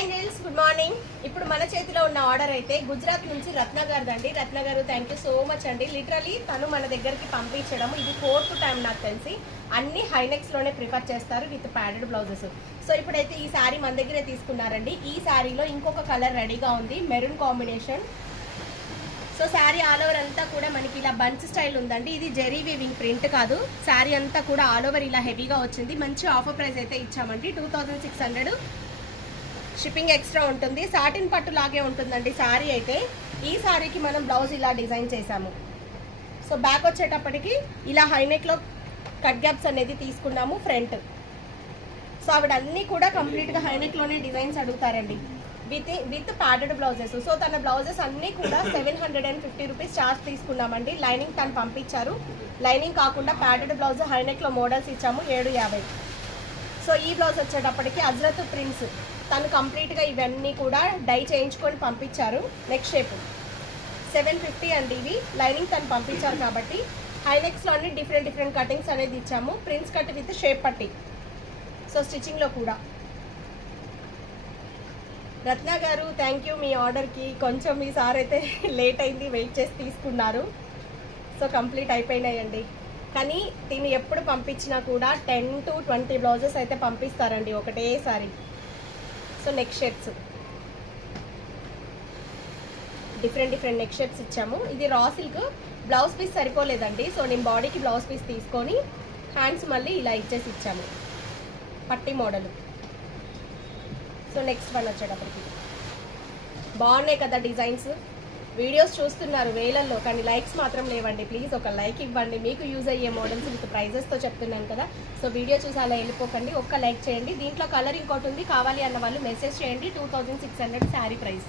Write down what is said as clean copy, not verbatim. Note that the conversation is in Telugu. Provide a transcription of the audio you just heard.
Hi Niels, good morning. ఇప్పుడు మన చేతిలో ఉన్న ఆర్డర్ అయితే గుజరాత్ నుంచి రత్న గారిదండి. రత్న గారు థ్యాంక్ యూ సో మచ్ అండి. లిటరలీ తను మన దగ్గరికి పంపించడం ఇది 4th టైం నాకు తెలిసి. అన్ని హైనెక్స్లోనే ప్రిఫర్ చేస్తారు విత్ ప్యాడెడ్ బ్లౌజెస్. సో ఇప్పుడైతే ఈ శారీ మన దగ్గరే తీసుకున్నారండి. ఈ శారీలో ఇంకొక కలర్ రెడీగా ఉంది, maroon combination. So sari all over అంతా కూడా మనకి ఇలా బంచ్ స్టైల్ ఉందండి. ఇది జెరీ వీవింగ్ ప్రింట్ కాదు, శారీ అంతా కూడా ఆల్ ఓవర్ ఇలా హెవీగా వచ్చింది. మంచి ఆఫర్ ప్రైస్ అయితే ఇచ్చామండి, 2600. షిప్పింగ్ ఎక్స్ట్రా ఉంటుంది. సాటిన్ పట్టు లాగే ఉంటుందండి శారీ అయితే. ఈ శారీకి మనం బ్లౌజ్ ఇలా డిజైన్ చేసాము. సో బ్యాక్ వచ్చేటప్పటికి ఇలా హైనెక్లో కట్ గ్యాప్స్ అనేది తీసుకున్నాము ఫ్రంట్. సో ఆవిడ అన్నీ కూడా కంప్లీట్గా హైనెక్లోనే డిజైన్స్ అడుగుతారండి విత్ ప్యాడెడ్ బ్లౌజెస్. సో తన బ్లౌజెస్ అన్నీ కూడా 750 రూపీస్ ఛార్జ్ తీసుకున్నామండి. లైనింగ్ తను పంపించారు. లైనింగ్ కాకుండా ప్యాడెడ్ బ్లౌజ్ హైనెక్లో మోడల్స్ ఇచ్చాము 750. సో ఈ బ్లౌజ్ వచ్చేటప్పటికి అజ్రత్ ప్రింట్స్ తను కంప్లీట్గా ఇవన్నీ కూడా డై చేయించుకొని పంపించారు. నెక్స్ట్ షేప్ 750 అండి. ఇవి లైనింగ్ తను పంపించారు కాబట్టి హైనెక్స్లో అన్ని డిఫరెంట్ కటింగ్స్ అనేది ఇచ్చాము. ప్రిన్స్ కట్ విత్ షేప్ పట్టి. సో స్టిచ్చింగ్లో కూడా రత్న గారు థ్యాంక్ యూ. మీ ఆర్డర్కి కొంచెం ఈసారి అయితే లేట్ అయింది, వెయిట్ చేసి తీసుకున్నారు. సో కంప్లీట్ అయిపోయినాయండి. కానీ దీన్ని ఎప్పుడు పంపించినా కూడా 10 to 20 బ్లౌజెస్ అయితే పంపిస్తారండి ఒకటేసారి. So neck shapes different neck shapes ఇచ్చాము. ఇది రా సిల్క్. బ్లౌజ్ పీస్ సరిపోలేదండి, సో నేను బాడీకి బ్లౌజ్ పీస్ తీసుకొని హ్యాండ్స్ మళ్ళీ ఇలా ఇచ్చేసి ఇచ్చాము పట్టి మోడల్. సో నెక్స్ట్ వన్ వచ్చేటప్పటికి బాగున్నాయి కదా డిజైన్స్. వీడియోస్ చూస్తున్నారు వేలల్లో, కానీ లైక్స్ మాత్రం లేవండి. ప్లీజ్ ఒక లైక్ ఇవ్వండి. మీకు యూజ్ అయ్యే మోడల్స్ విత్ ప్రైజెస్తో చెప్తున్నాను కదా. సో వీడియో చూసి అలా వెళ్ళిపోకండి, ఒక్క లైక్ చేయండి. దీంట్లో కలర్ ఇంకోటి ఉంది, కావాలి అన్న వాళ్ళు మెసేజ్ చేయండి. 2600 శారీ ప్రైస్.